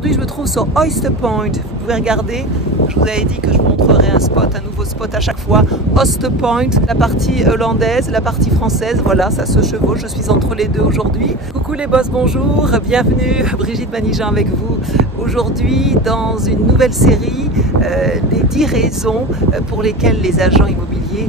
Aujourd'hui, je me trouve sur Oyster Point. Vous pouvez regarder, je vous avais dit que je vous montrerai un nouveau spot à chaque fois. Oyster Point, la partie hollandaise, la partie française, voilà, ça se chevauche, je suis entre les deux aujourd'hui. Coucou les boss, bonjour, bienvenue, Brigitte Manigeant avec vous. Aujourd'hui, dans une nouvelle série, les 10 raisons pour lesquelles les agents immobiliers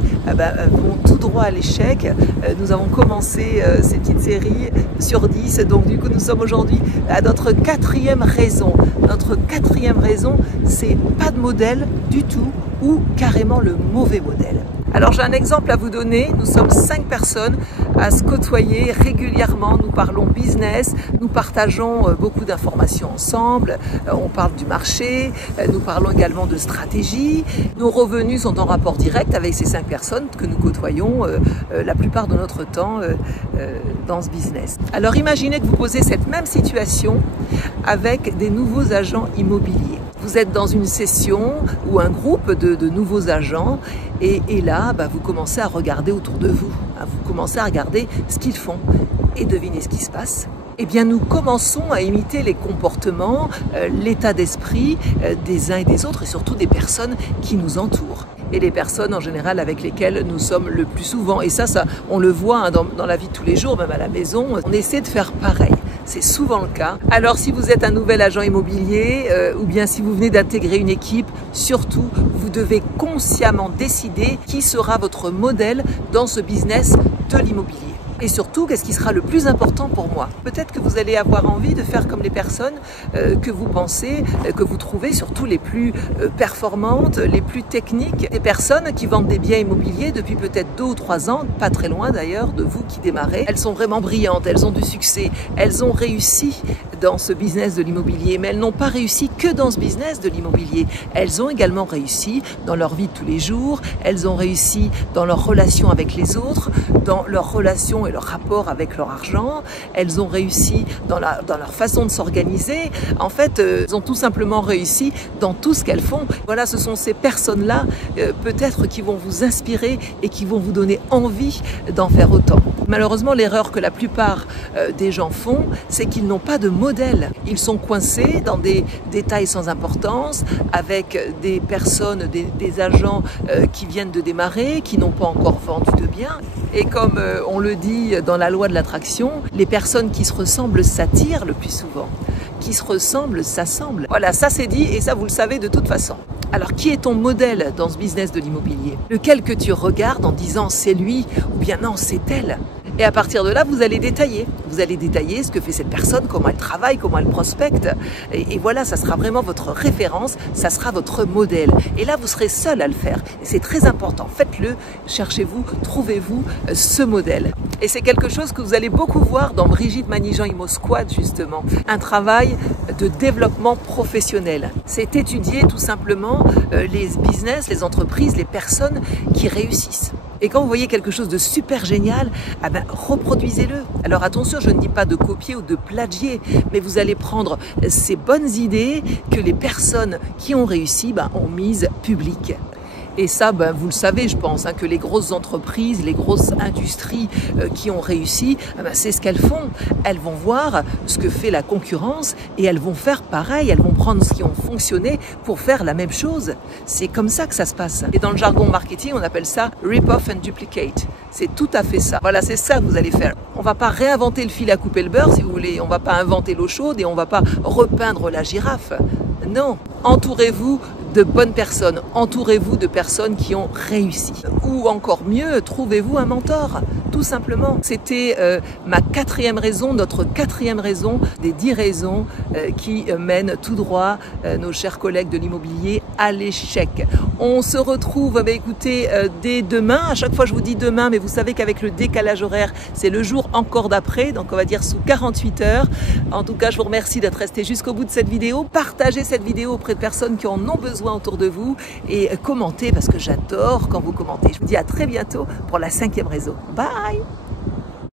vont tout droit à l'échec. Nous avons commencé ces petites séries sur 10, donc du coup nous sommes aujourd'hui à notre quatrième raison. Notre quatrième raison, c'est pas de modèle du tout ou carrément le mauvais modèle. Alors j'ai un exemple à vous donner, nous sommes 5 personnes à se côtoyer régulièrement, nous parlons business, nous partageons beaucoup d'informations ensemble, on parle du marché, nous parlons également de stratégie, nos revenus sont en rapport direct avec ces 5 personnes que nous côtoyons la plupart de notre temps dans ce business. Alors imaginez que vous posez cette même situation avec des nouveaux agents immobiliers. Vous êtes dans une session ou un groupe de nouveaux agents et là, vous commencez à regarder autour de vous. Vous commencez à regarder ce qu'ils font et devinez ce qui se passe. Eh bien, nous commençons à imiter les comportements, l'état d'esprit des uns et des autres et surtout des personnes qui nous entourent. Et les personnes en général avec lesquelles nous sommes le plus souvent. Et ça on le voit dans la vie de tous les jours, même à la maison, on essaie de faire pareil. C'est souvent le cas. Alors si vous êtes un nouvel agent immobilier ou bien si vous venez d'intégrer une équipe, surtout, vous devez consciemment décider qui sera votre modèle dans ce business de l'immobilier. Et surtout, qu'est-ce qui sera le plus important pour moi? Peut-être que vous allez avoir envie de faire comme les personnes que vous pensez, que vous trouvez surtout les plus performantes, les plus techniques. Des personnes qui vendent des biens immobiliers depuis peut-être 2 ou 3 ans, pas très loin d'ailleurs de vous qui démarrez. Elles sont vraiment brillantes, elles ont du succès, elles ont réussi dans ce business de l'immobilier, mais elles n'ont pas réussi que dans ce business de l'immobilier. Elles ont également réussi dans leur vie de tous les jours, elles ont réussi dans leur relation avec les autres, dans leur relation et leur rapport avec leur argent, elles ont réussi dans leur façon de s'organiser. En fait, elles ont tout simplement réussi dans tout ce qu'elles font. Voilà, ce sont ces personnes-là, peut-être, qui vont vous inspirer et qui vont vous donner envie d'en faire autant. Malheureusement, l'erreur que la plupart des gens font, c'est qu'ils n'ont pas de modèle. Ils sont coincés dans des détails sans importance, avec des personnes, des agents qui viennent de démarrer, qui n'ont pas encore vendu de biens. Et comme on le dit dans la loi de l'attraction, les personnes qui se ressemblent s'attirent le plus souvent. Qui se ressemblent s'assemblent. Voilà, ça c'est dit et ça vous le savez de toute façon. Alors qui est ton modèle dans ce business de l'immobilier? Lequel que tu regardes en disant c'est lui ou bien non c'est elle? Et à partir de là, vous allez détailler. Vous allez détailler ce que fait cette personne, comment elle travaille, comment elle prospecte. Et voilà, ça sera vraiment votre référence, ça sera votre modèle. Et là, vous serez seul à le faire. Et c'est très important. Faites-le, cherchez-vous, trouvez-vous ce modèle. Et c'est quelque chose que vous allez beaucoup voir dans Brigitte Manigeant Immo Squad, justement. Un travail de développement professionnel. C'est étudier tout simplement les business, les entreprises, les personnes qui réussissent. Et quand vous voyez quelque chose de super génial, reproduisez-le. Alors attention, je ne dis pas de copier ou de plagier, mais vous allez prendre ces bonnes idées que les personnes qui ont réussi ont mise publiques. Et ça, vous le savez, je pense, que les grosses entreprises, les grosses industries qui ont réussi, c'est ce qu'elles font. Elles vont voir ce que fait la concurrence et elles vont faire pareil. Elles vont prendre ce qui ont fonctionné pour faire la même chose. C'est comme ça que ça se passe. Et dans le jargon marketing, on appelle ça rip-off and duplicate. C'est tout à fait ça. Voilà, c'est ça que vous allez faire. On ne va pas réinventer le fil à couper le beurre, si vous voulez. On ne va pas inventer l'eau chaude et on ne va pas repeindre la girafe. Non, entourez-vous de bonnes personnes, entourez-vous de personnes qui ont réussi. Ou encore mieux, trouvez-vous un mentor, tout simplement. C'était ma 4e raison, notre 4e raison des 10 raisons qui mènent tout droit nos chers collègues de l'immobilier à l'échec. On se retrouve, écoutez, dès demain. À chaque fois, je vous dis demain, mais vous savez qu'avec le décalage horaire, c'est le jour encore d'après, donc on va dire sous 48 heures. En tout cas, je vous remercie d'être resté jusqu'au bout de cette vidéo. Partagez cette vidéo auprès de personnes qui en ont besoin autour de vous et commentez parce que j'adore quand vous commentez. Je vous dis à très bientôt pour la 5e raison. Bye!